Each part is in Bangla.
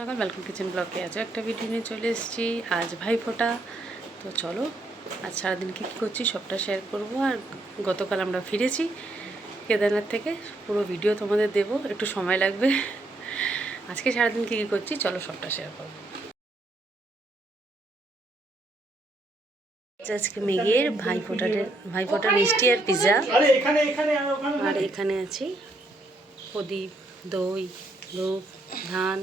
সকাল ওয়েলকাম কিচেন ব্লগে আজও একটা ভিডিও নিয়ে চলে এসেছি। আজ ভাইফোঁটা, তো চলো আজ সারাদিন কী কী করছি সবটা শেয়ার করব। আর গতকাল আমরা ফিরেছি কেদারনাথ থেকে, পুরো ভিডিও তোমাদের দেবো, একটু সময় লাগবে। আজকে সারাদিন কী কী করছি চলো সবটা শেয়ার করবো। আজকে মেঘের ভাইফোঁটা মিষ্টি আর পিৎজা। আর এখানে আছি প্রদীপ, দই, ধূপ, ধান।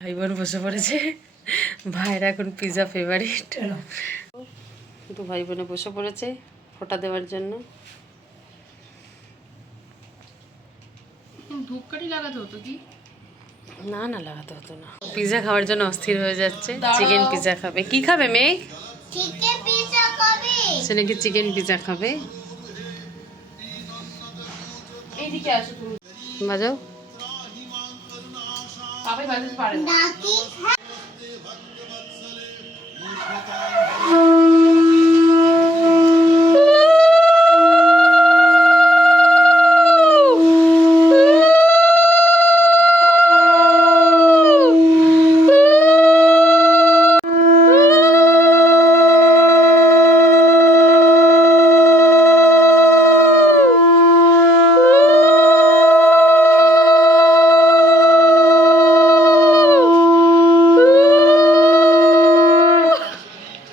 ভাই বোন বসে পড়েছে, ভাইয়ের এখন পিৎজা ফেভারিট। কিন্তু ভাই বোনে বসে পড়েছে ফোঁটা দেওয়ার জন্য। ধূপকাঠি লাগাতে হতো কি? না না, লাগাতে হতো না। পিৎজা খাওয়ার জন্য অস্থির হয়ে যাচ্ছে, চিকেন পিৎজা খাবে। কি খাবে মেঘ? চিকেন পিৎজা খাবে। সে নাকি চিকেন পিৎজা খাবে। এইদিকে আসো তুমি। বাজাও। বাবাই বাজাতে পারে না। নাকি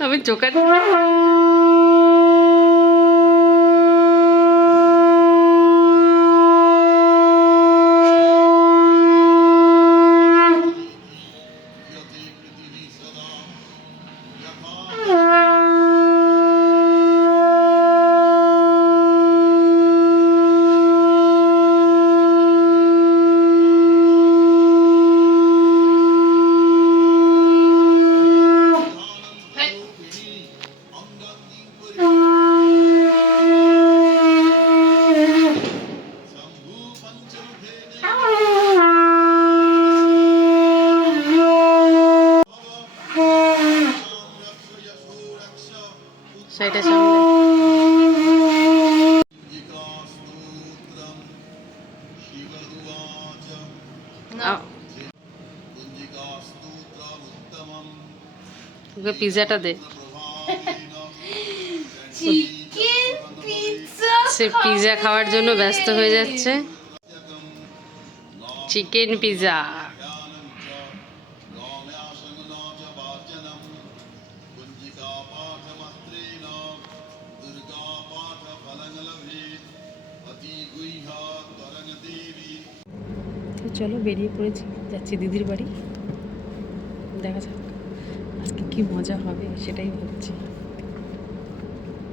আমি জোকার। সেইটা সামনে পিৎজাটা দে। চিকেন পিৎজা সে পিৎজা খাওয়ার জন্য ব্যস্ত হয়ে যাচ্ছে। Chicken pizza. তো চলো বেরিয়ে পড়েছি, যাচ্ছি দিদির বাড়ি। দেখা যাক আজকে কি মজা হবে, সেটাই ভাবছি।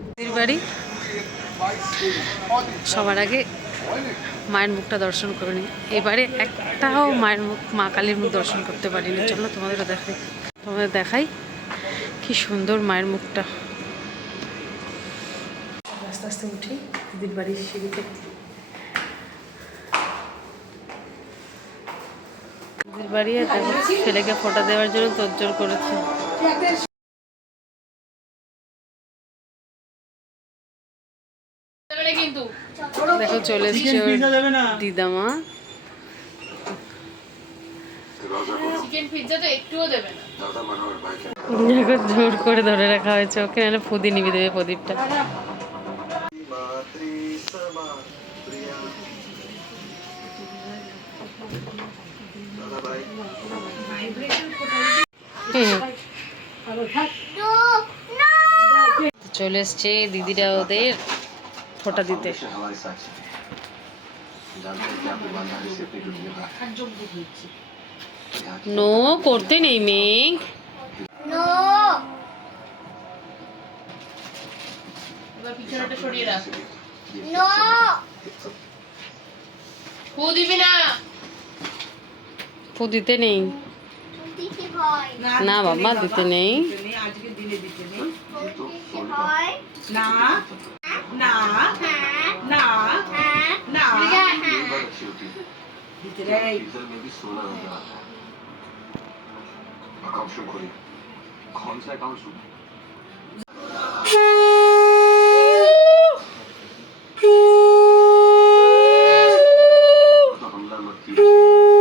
দিদির বাড়ি সবার আগে মায়ের মুখটা দর্শন করে নিই। এবারে একটাও মায়ের মুখ, মা কালীর মুখ দর্শন করতে পারিনি। চলো তোমাদের দেখাই কি সুন্দর মায়ের মুখটা। আস্তে আস্তে উঠি দিদির বাড়ির সিঁড়িতে। দিদির বাড়ি ছেলেকে ফোঁটা দেওয়ার জন্য তোড়জোড় করেছে। কিন্তু দেখো চলে এসছে ওর দিদামা। চিকেন পিৎজা তো একটুও দেবে না। দেখো জোর করে ধরে রাখা হয়েছে ওকে, নাহলে ফুদি নিবি দেবে প্রদীপটা। চলে এসছে দিদিরা ওদের ফোঁটা দিতে। নো করতে নেই মেঘ। নো এবার পিছনটা সরিয়ে রাখ। নো ফু দিবি না। ফু দিতে নেই। দিতে হয় না বাবা দিতে নেই। আজকে দিনে দিতে নেই। দিতে হয় না না হ্যাঁ না হ্যাঁ না হ্যাঁ দিতে নেই। में भी 16 नजर आता है। अकाउंट शुरू करिए। कौन सा अकाउंट शुरू? तो हमला मत कीजिए।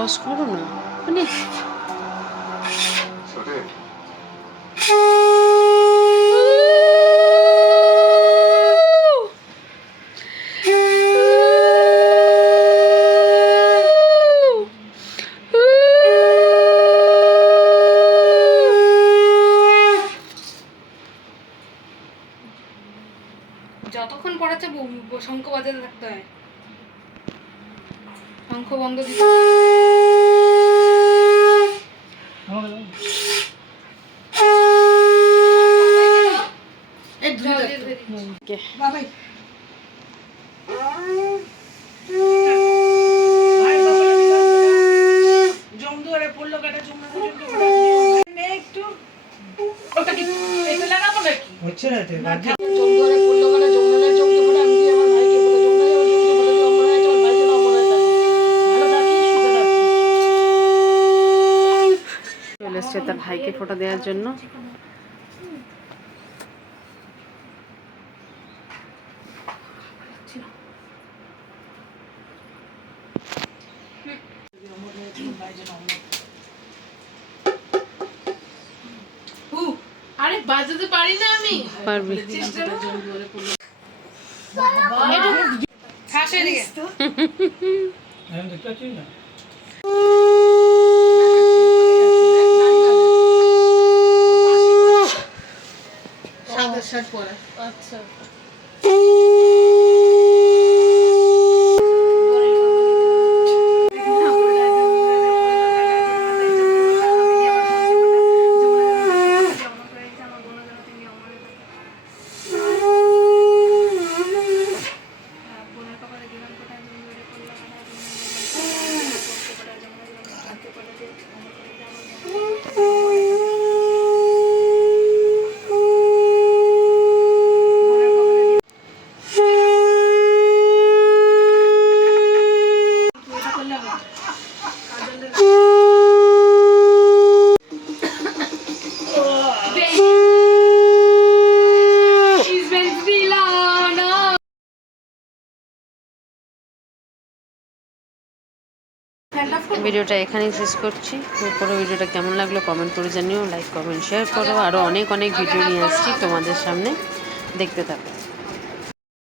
পজ করো না মানে छोटे যতক্ষণ পড়াচ্ছে শঙ্খ বাজাতে থাকতে হয়, শঙ্খ বন্ধ দিতে এই জল ধুয়ে দিয়ে ধুয়ে দিচ্ছি। কে বাবাই ভাই বাবা জমদুয়ারে পড়লো কাটা জমদুয়ারে একটু ওটা কি এটা লাগাবো নাকি হচ্ছে না তো জমদুয়ারে পড়লো মানে যমুনার জমতে পড়ে আমি দিয়ে আমার ভাইকে বলে যমুনা যাবো জমতে পড়ে দিয়ে অমর আছে আমার ভাই যেন অমর আছে ভালো রাখিস সুন্দর রাখিস চলে এসছে তার ভাইকে ফটো দেওয়ার জন্য। আরে বাজাতে পারি না আমি। পারবি ঠাসে দিকে আমি দেখতে পাচ্ছি না সাদা শার্ট পরা। আচ্ছা ভিডিওটা এখানেই শেষ করছি। পুরো ভিডিওটা কেমন লাগলো কমেন্ট করে জানিও, লাইক কমেন্ট শেয়ার করো। আরও অনেক অনেক ভিডিও নিয়ে আসছি তোমাদের সামনে, দেখতে থাকো।